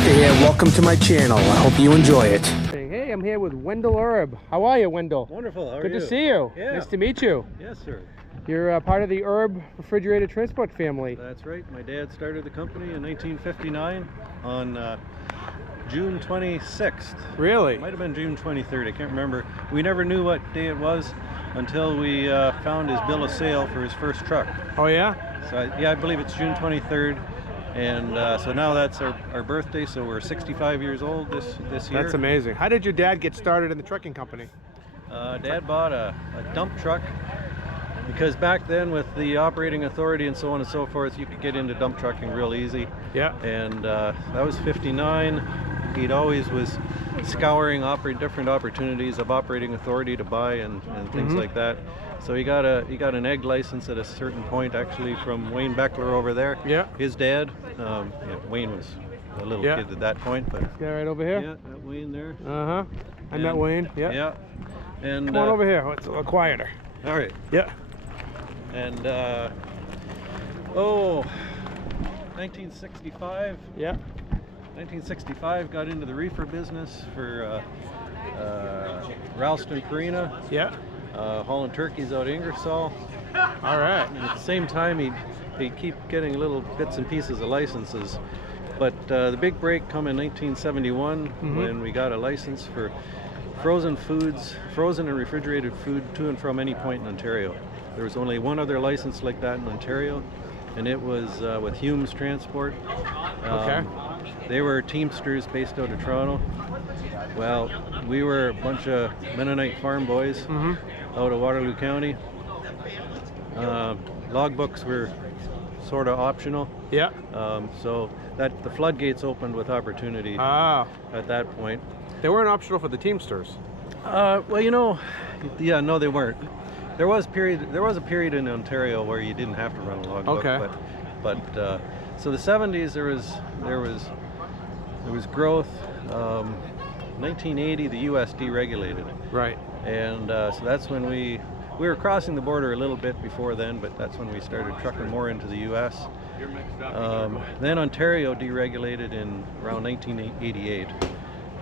Trucker here. Welcome to my channel. I hope you enjoy it. Hey, I'm here with Wendell Erb. How are you, Wendell? Wonderful. How are Good you? to see you. Yeah. Nice to meet you. Yes, sir. You're part of the Erb refrigerated transport family. That's right. My dad started the company in 1959 on June 26th. Really? It might have been June 23rd. I can't remember. We never knew what day it was until we found his bill of sale for his first truck. Oh, yeah? So, I believe it's June 23rd. And so now that's our birthday, so we're 65 years old this year. That's amazing. How did your dad get started in the trucking company? Dad bought a dump truck because back then with the operating authority and so on and so forth, you could get into dump trucking real easy. Yeah. And that was 59. He'd always was scouring different opportunities of operating authority to buy and things like that. So he got an egg license at a certain point, actually, from Wayne Beckler over there. Yeah. His dad. Wayne was a little kid at that point, but yeah, right over here. yeah, that Wayne there. I met Wayne. Yeah. Yeah. And Come on over here. It's a little quieter. all right. Yeah. And 1965. Yeah. 1965, got into the reefer business for Ralston Farina, Yeah. hauling turkeys out of Ingersoll. All right. And at the same time, he'd keep getting little bits and pieces of licenses. But the big break come in 1971 when we got a license for frozen and refrigerated food to and from any point in Ontario. There was only one other license like that in Ontario, and it was with Humes Transport. Okay. They were Teamsters based out of Toronto. Well, we were a bunch of Mennonite farm boys out of Waterloo County. Logbooks were sort of optional. Yeah. So that the floodgates opened with opportunity Ah. at that point. They weren't optional for the Teamsters. Well, no, they weren't. There was a period in Ontario where you didn't have to run a logbook. Okay. But so the 70s there was growth. 1980 the U.S. deregulated. Right. And so that's when we were crossing the border a little bit before then, but that's when we started trucking more into the U.S. Then Ontario deregulated in around 1988.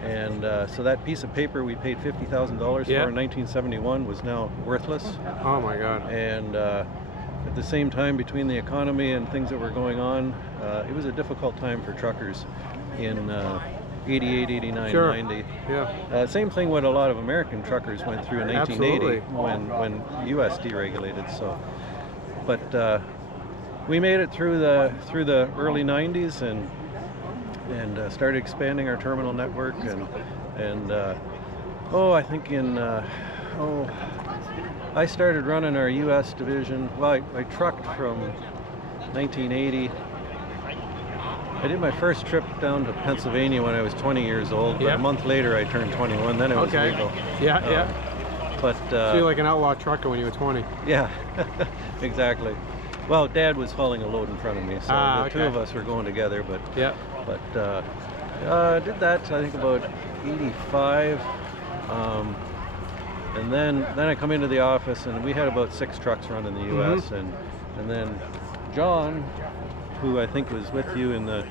And so that piece of paper we paid $50,000 for in 1971 was now worthless. Oh my God. And at the same time, between the economy and things that were going on, it was a difficult time for truckers in 88, 89, 90. Yeah. Same thing what a lot of American truckers went through in 1980 when U.S. deregulated. So, but we made it through the early 90s and started expanding our terminal network and I think I started running our U.S. division. Well, I trucked from 1980. I did my first trip down to Pennsylvania when I was 20 years old, but a month later I turned 21, then it was legal. Yeah. But So you're like an outlaw trucker when you were 20. Yeah, exactly. Well, Dad was hauling a load in front of me, so the two of us were going together, but did that I think about 85, and then I come into the office and we had about 6 trucks running the U.S. and then John, who I think was with you in the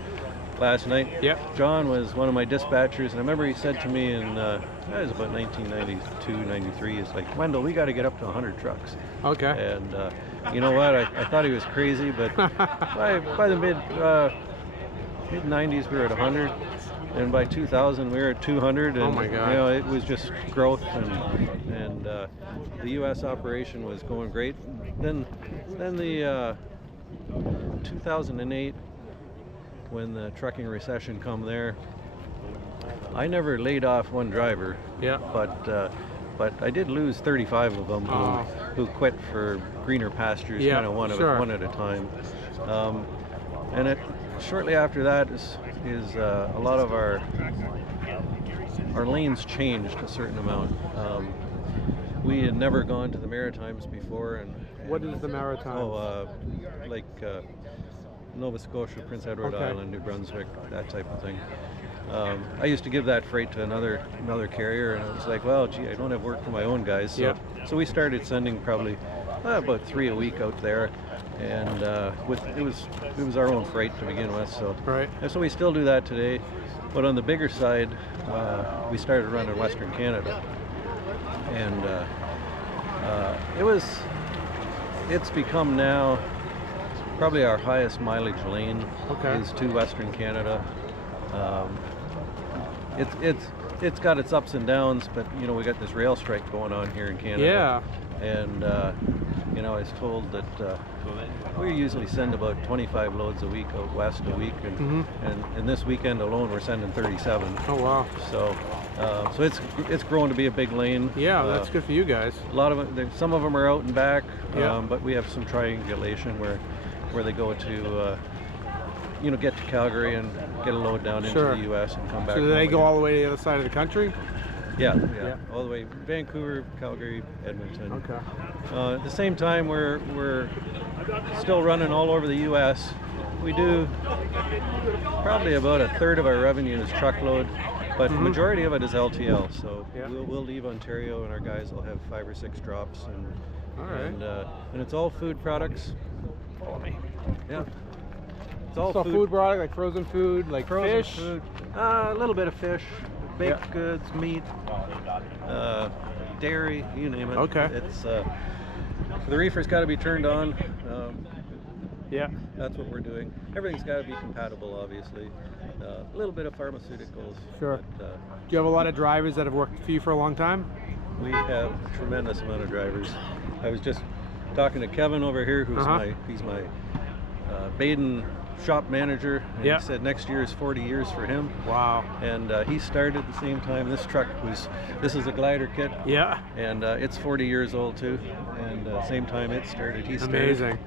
last night. Yeah. John was one of my dispatchers, and I remember he said to me in it was about 1992, 93. He's like, Wendell, we got to get up to 100 trucks. Okay. And you know what? I thought he was crazy, but by the mid 90s we were at 100, and by 2000 we were at 200. And, oh my God! It was just growth, and the U.S. operation was going great. Then the 2008, when the trucking recession come there, I never laid off one driver. Yeah. But I did lose 35 of them who quit for greener pastures, kind of one at a time. And shortly after that is a lot of our lanes changed a certain amount. We had never gone to the Maritimes before, and what is the Maritimes? Like Nova Scotia, Prince Edward Island, New Brunswick, that type of thing. I used to give that freight to another carrier, and I was like, well, gee, I don't have work for my own guys. So we started sending probably about 3 a week out there, and it was our own freight to begin with. So Right. and so we still do that today, but on the bigger side, we started running Western Canada, and it's become now probably our highest mileage lane. Okay. Is to Western Canada. It's got its ups and downs, but you know, we got this rail strike going on here in Canada. Yeah. And you know, I was told that we usually send about 25 loads a week out west a week, and this weekend alone we're sending 37. Oh wow. So so it's grown to be a big lane. Yeah, that's good for you guys. A lot of some of them are out and back, Yeah. but we have some triangulation where they go to you know, get to Calgary and get a load down into Sure. the U.S. and come back. So do they home go again. all the way to the other side of the country? Yeah, Yeah. all the way Vancouver, Calgary, Edmonton. Okay. At the same time, we're still running all over the U.S. We do probably about a third of our revenue is truckload, but the majority of it is LTL. So Yeah. we'll leave Ontario, and our guys will have 5 or 6 drops, All right. and it's all food products. Follow me. Yeah. It's all So food product, like frozen food, like frozen fish. food, a little bit of fish, baked Yeah. goods, meat, dairy, you name it. Okay. It's the reefer's got to be turned on. Yeah. That's what we're doing. Everything's got to be compatible, obviously. A little bit of pharmaceuticals. Sure. But, Do you have a lot of drivers that have worked for you for a long time? we have a tremendous amount of drivers. I was just talking to Kevin over here, who's he's my Baden shop manager. And Yeah. He said next year is 40 years for him. Wow. And he started at the same time. This is a glider kit, Yeah. and it's 40 years old too. And same time it started, he started. Amazing.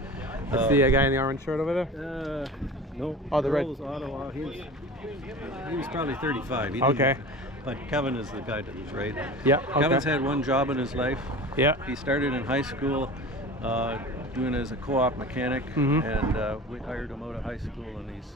That's the guy in the orange shirt over there? No. Oh, the red. Earl's Ottawa. He was probably 35. He Okay. But Kevin is the guy to his right. Yeah. Okay. Kevin's had one job in his life. Yeah. He started in high school doing as a co-op mechanic, and we hired him out of high school, and he's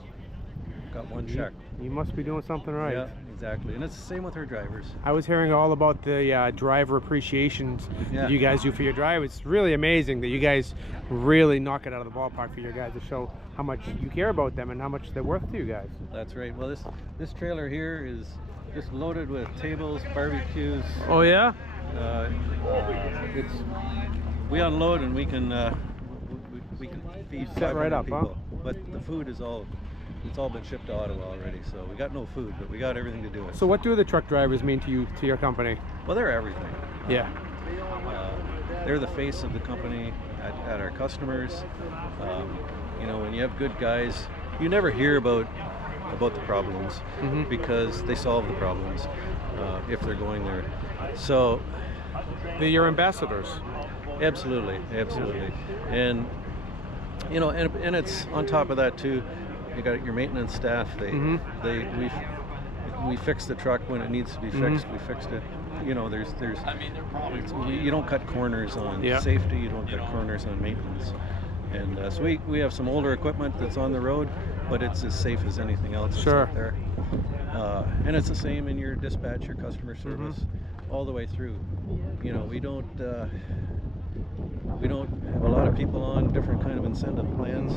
got one check. You must be doing something right. Yeah, exactly. And it's the same with our drivers. I was hearing all about the driver appreciations that you guys do for your drivers. It's really amazing that you guys really knock it out of the ballpark for your guys to show how much you care about them and how much they're worth to you guys. That's right. Well, this trailer here is just loaded with tables, barbecues. Oh yeah? We unload and we can feed set right 500 up, huh? people. But the food is all been shipped to Ottawa already. So we got no food, but we got everything to do it. So what do the truck drivers mean to you, to your company? Well, they're everything. Yeah. They're the face of the company at our customers. You know, when you have good guys, you never hear about the problems because they solve the problems if they're going there. So They're your ambassadors. absolutely, and you know, and it's on top of that too. You got your maintenance staff. We fix the truck when it needs to be fixed. We fixed it. You know, you don't cut corners on safety. You don't cut corners on maintenance. And so we have some older equipment that's on the road, but it's as safe as anything else that's out there. And it's the same in your dispatch, your customer service, all the way through. You know, we don't have a lot of people on different kind of incentive plans.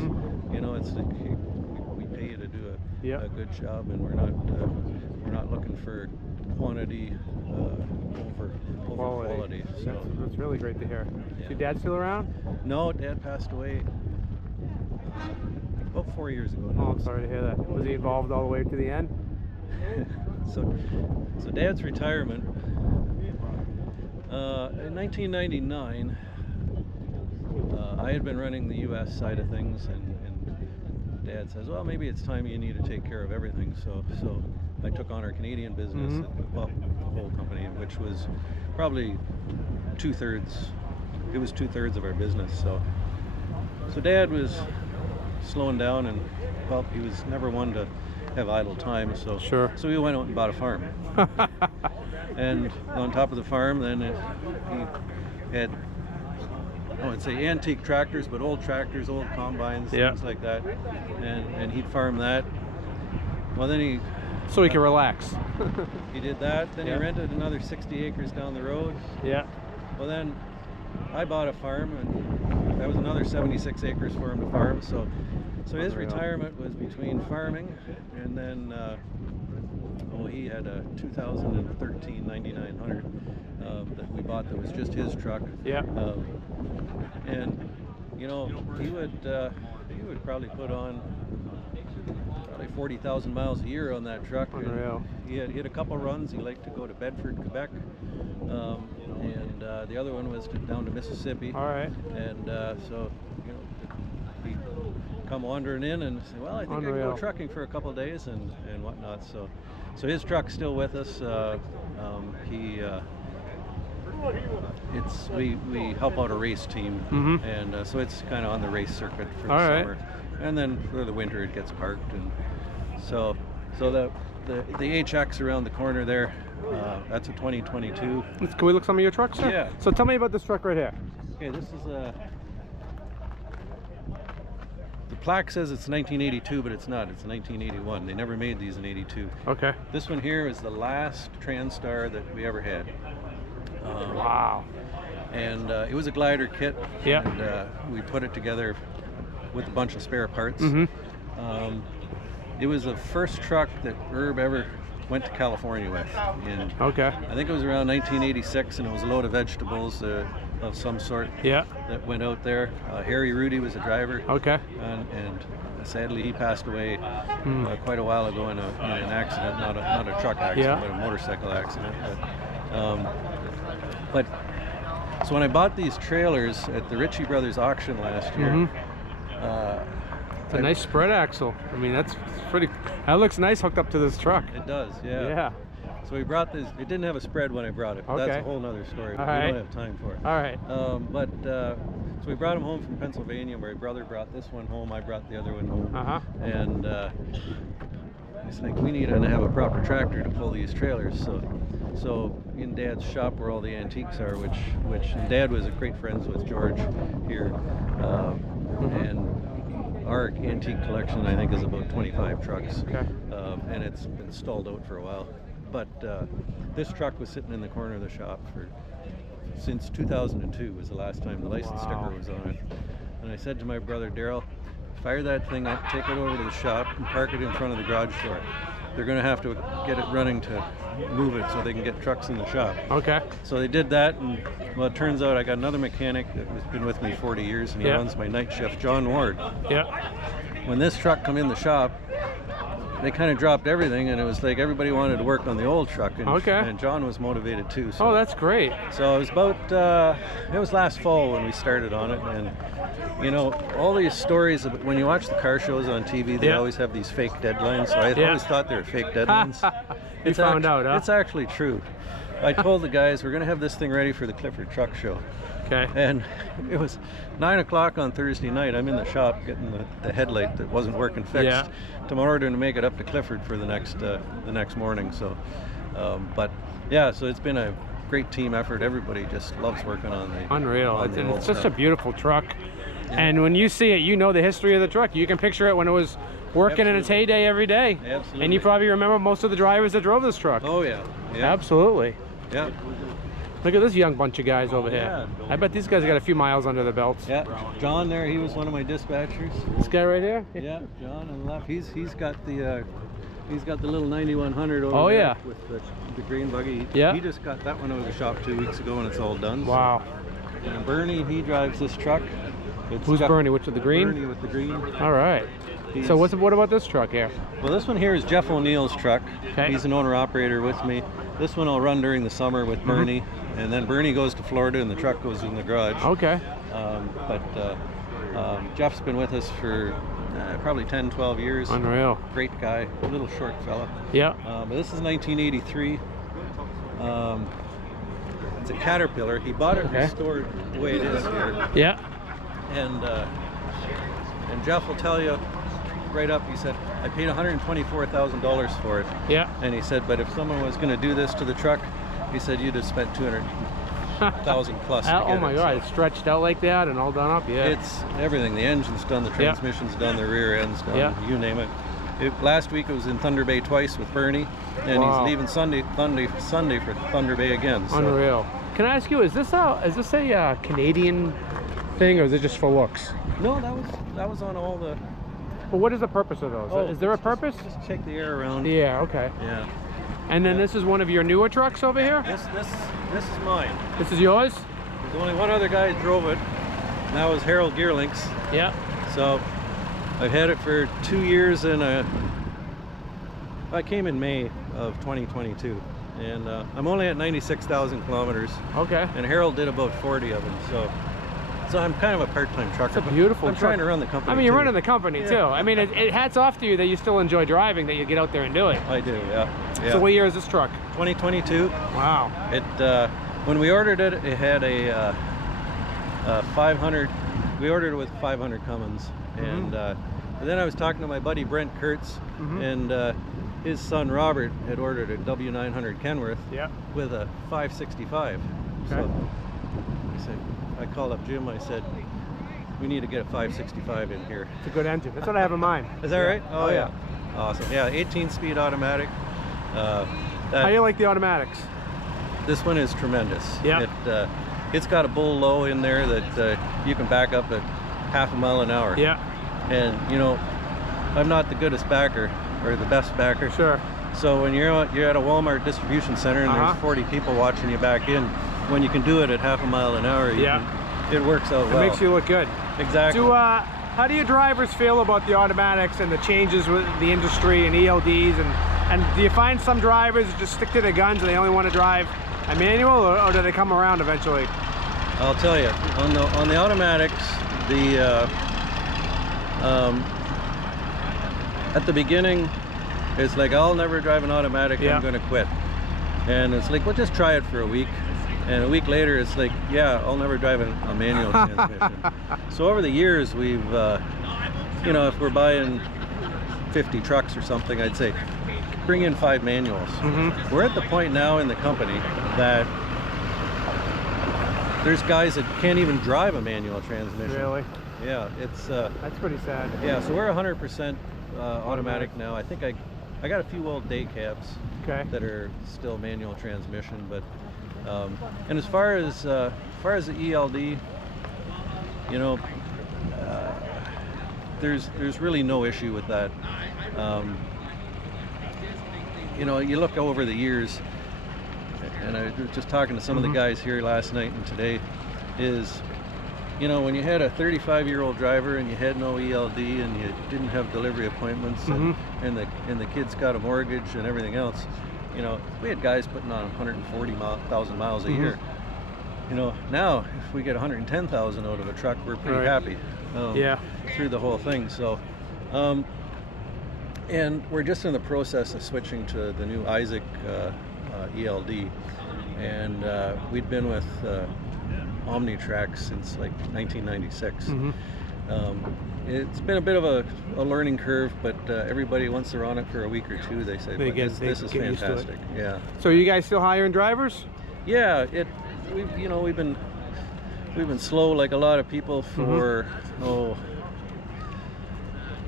You know, it's we pay you to do a good job, and we're not looking for quantity over quality. So That's really great to hear. Is your dad still around? no, Dad passed away about 4 years ago Oh, now. I'm sorry to hear that. Was he involved all the way to the end? So Dad's retirement in 1999. I had been running the U.S. side of things, and Dad says, well, maybe it's time you need to take care of everything. So I took on our Canadian business, well, the whole company, which was probably 2/3. It was 2/3 of our business. So Dad was slowing down, and well, he was never one to have idle time. So we went out and bought a farm. And on top of the farm, then he had, I wouldn't say antique tractors, but old tractors, old combines, things like that. And he'd farm that. Well, then So he can relax. he did that. Then he rented another 60 acres down the road. Yeah. Well, then I bought a farm, and that was another 76 acres for him to farm. So his Unreal. retirement was between farming and then he had a 2013 9900 that we bought that was just his truck. Yeah. And you know, he would probably put on probably 40,000 miles a year on that truck. Unreal. He had a couple runs. He liked to go to Bedford, Quebec, and the other one was down to Mississippi. All right. And so, you know, he'd come wandering in and say, well, I think I can go trucking for a couple of days and whatnot. So his truck's still with us. We help out a race team, and so it's kind of on the race circuit for the summer, and then for the winter it gets parked. And so the HX around the corner there, that's a 2022. Can we look some of your trucks, sir? Yeah. So tell me about this truck right here. Okay, this is the plaque says it's 1982, but it's not. It's 1981. They never made these in 82. Okay. This one here is the last TranStar that we ever had. Wow. And it was a glider kit. Yeah. And we put it together with a bunch of spare parts. It was the first truck that Erb ever went to California with. And Okay. I think it was around 1986, and it was a load of vegetables of some sort. Yeah. That went out there. Harry Rudy was the driver. Okay. And sadly he passed away quite a while ago in an accident, not a truck accident, but a motorcycle accident. But so when I bought these trailers at the Ritchie Brothers auction last year, it's a nice spread axle. I mean, that's pretty. That looks nice hooked up to this truck. It does, yeah. Yeah. So we brought this. It didn't have a spread when I brought it, but that's a whole nother story. But we don't have time for it. All right. So we brought them home from Pennsylvania. My brother brought this one home. I brought the other one home. And it's like, we need to have a proper tractor to pull these trailers. So in Dad's shop where all the antiques are, which and Dad was great friends with George here, and our antique collection I think is about 25 trucks. Okay. And it's been stalled out for a while. But this truck was sitting in the corner of the shop since 2002 was the last time the license sticker was on it. And I said to my brother Daryl, fire that thing up, take it over to the shop, and park it in front of the garage door. They're going to have to get it running to move it so they can get trucks in the shop. Okay. So they did that, and well, it turns out I got another mechanic that has been with me 40 years, and he runs my night shift, John Ward. Yeah. When this truck come in the shop, they kind of dropped everything, and it was like everybody wanted to work on the old truck, and John was motivated too. So. Oh, that's great. So it was about, it was last fall when we started on it, and you know, all these stories, when you watch the car shows on TV, they always have these fake deadlines, so I always thought they were fake deadlines. You found out, huh? It's actually true. I told the guys, we're going to have this thing ready for the Clifford Truck Show. Okay. And it was 9 o'clock on Thursday night. I'm in the shop getting the headlight that wasn't working fixed. Yeah. Tomorrow to make it up to Clifford for the next morning. So, but yeah, so it's been a great team effort. Everybody just loves working on the unreal. And it's just a beautiful truck. Yeah. And when you see it, you know the history of the truck. You can picture it when it was working in its heyday every day. Absolutely. And you probably remember most of the drivers that drove this truck. Oh yeah. Absolutely. Yeah. Look at this young bunch of guys over here. I bet these guys got a few miles under their belts. Yeah. John there, he was one of my dispatchers. This guy right here? Yeah, John on the left. He's got the little 9100 over there with the green buggy. Yeah. He just got that one out of the shop 2 weeks ago, and it's all done. Wow. So. And Bernie, he drives this truck. Who's Bernie? Which of the green? Bernie with the green. All right. So what about this truck here? Well, this one here is Jeff O'Neill's truck. Okay. He's an owner-operator with me. This one I'll run during the summer with Bernie, and then Bernie goes to Florida and the truck goes in the garage. Okay. Jeff's been with us for probably 10, 12 years. Unreal. Great guy, a little short fella. Yeah. But this is 1983. It's a Caterpillar. He bought it restored the way it is here. Yeah. And Jeff will tell you right up, he said, I paid $124,000 for it. Yeah. And he said, but if someone was going to do this to the truck, he said, you'd have spent $200,000 plus. Oh my God, it's stretched out like that and all done up. Yeah. It's everything. The engine's done, the transmission's done, the rear end's done, you name it. Last week it was in Thunder Bay twice with Bernie, and he's leaving Sunday for Thunder Bay again. So. Unreal. Can I ask you, is this a Canadian thing, or is it just for looks? No, that was on all the. But what is the purpose of those? Oh, is there a purpose? Just take the air around. Yeah. Okay. Yeah. And then this is one of your newer trucks over here? This is mine. This is yours? There's only one other guy who drove it, and that was Harold Gearlinks. Yeah. So I've had it for 2 years, and I came in May of 2022, and I'm only at 96,000 kilometers. Okay. And Harold did about 40 of them, so I'm kind of a part-time trucker. It's a beautiful I'm truck. trying to run the company. I mean, you're too. running the company too. I mean, it hats off to you that you still enjoy driving, that you get out there and do it. I do, yeah. So what year is this truck? 2022. Wow. It when we ordered it, it had a 500. We ordered it with 500 Cummins, and then I was talking to my buddy Brent Kurtz, and his son Robert had ordered a W900 Kenworth with a 565. Okay. So I called up Jim. I said, we need to get a 565 in here. It's a good engine. That's what I have in mind. Is that right? Oh yeah. Awesome. Yeah, 18-speed automatic. How do you like the automatics? This one is tremendous. Yeah. It's got a bull low in there that you can back up at half a mile an hour. Yeah. And you know, I'm not the goodest backer or the best backer. Sure. So when you're at a Walmart distribution center and there's 40 people watching you back in, when you can do it at half a mile an hour, it works out well. It makes you look good. Exactly. How do your drivers feel about the automatics and the changes with the industry and ELDs, and do you find some drivers just stick to their guns and they only want to drive a manual, or do they come around eventually? I'll tell you, on the automatics, at the beginning, it's like, I'll never drive an automatic, I'm going to quit. And it's like, well, just try it for a week. And a week later, it's like, yeah, I'll never drive a manual transmission. So over the years, we've, you know, if we're buying 50 trucks or something, I'd say, bring in 5 manuals. We're at the point now in the company that there's guys that can't even drive a manual transmission. Really? Yeah, it's... that's pretty sad. Yeah, so we're 100% automatic now. I think I got a few old day cabs that are still manual transmission, but and as far as the ELD, you know, there's really no issue with that. You know, you look over the years, and I was just talking to some of the guys here last night and today, is, you know, when you had a 35-year-old driver and you had no ELD and you didn't have delivery appointments and the kids got a mortgage and everything else, you know, we had guys putting on 140,000 miles a year. You know, now if we get 110,000 out of a truck, we're pretty happy. Through the whole thing. So, and we're just in the process of switching to the new Isaac ELD, and we'd been with OmniTrack since like 1996. It's been a bit of a learning curve, but everybody, once they're on it for a week or two, they say, this is fantastic. Yeah. So you guys still hiring drivers? Yeah, we've been slow like a lot of people for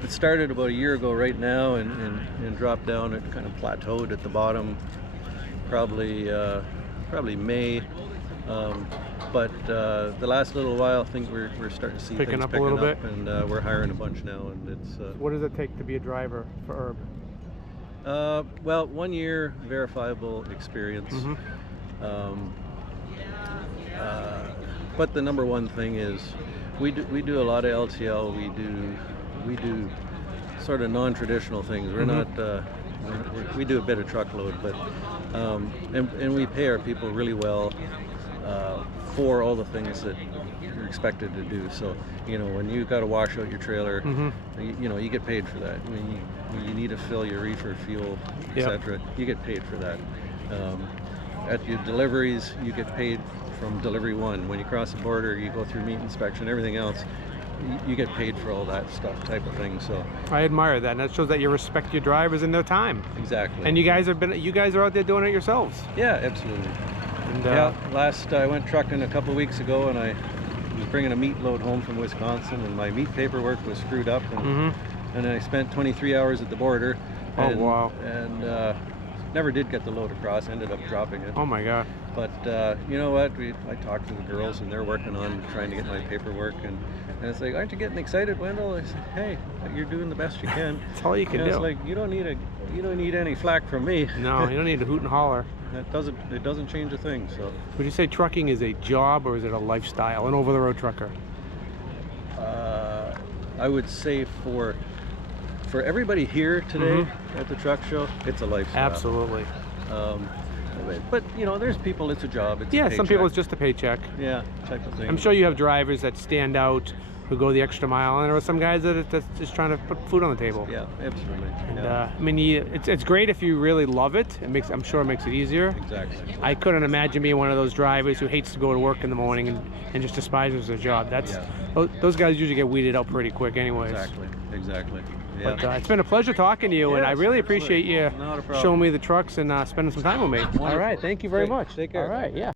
it started about a year ago right now and dropped down. It kind of plateaued at the bottom, probably May. But the last little while, I think we're starting to see picking things up a little bit, and we're hiring a bunch now. And it's what does it take to be a driver for Erb? Well, 1 year verifiable experience. But the number one thing is we do a lot of LTL. We do sort of non-traditional things. We're not. We do a bit of truckload, but and we pay our people really well for all the things that you're expected to do. So, you know, when you got to wash out your trailer, you know, you get paid for that. When you need to fill your reefer fuel, etc., you get paid for that. At your deliveries, you get paid from delivery one. When you cross the border, you go through meat inspection, everything else. You get paid for all that stuff, type of thing. So I admire that, and that shows that you respect your drivers and their time. Exactly. And you guys are out there doing it yourselves. Yeah, absolutely. And, I went trucking a couple of weeks ago, and I was bringing a meat load home from Wisconsin, and my meat paperwork was screwed up, and I spent 23 hours at the border. And, oh wow! And Never did get the load across. Ended up dropping it. Oh my God. But you know what? I talked to the girls, and they're working on trying to get my paperwork, and it's like, aren't you getting excited, Wendell? I said, hey, you're doing the best you can. That's all you can do. It's like you don't need any flack from me. No, you don't need to hoot and holler. It doesn't change a thing. So. Would you say trucking is a job or is it a lifestyle? An over-the-road trucker. I would say for everybody here today at the truck show, it's a lifestyle. Absolutely. But you know, there's people, it's a job. It's a some people it's just a paycheck. Yeah, type of thing. I'm sure you have drivers that stand out, who go the extra mile, and there are some guys that's just trying to put food on the table. Yeah, absolutely. And I mean, it's great if you really love it. I'm sure it makes it easier. Exactly. I couldn't imagine being one of those drivers who hates to go to work in the morning and just despises their job. Those guys usually get weeded out pretty quick, anyways. Exactly. Yeah. But it's been a pleasure talking to you, and I really appreciate you showing me the trucks and spending some time with me. Wonderful. All right, thank you very much. Take care. All right, yeah.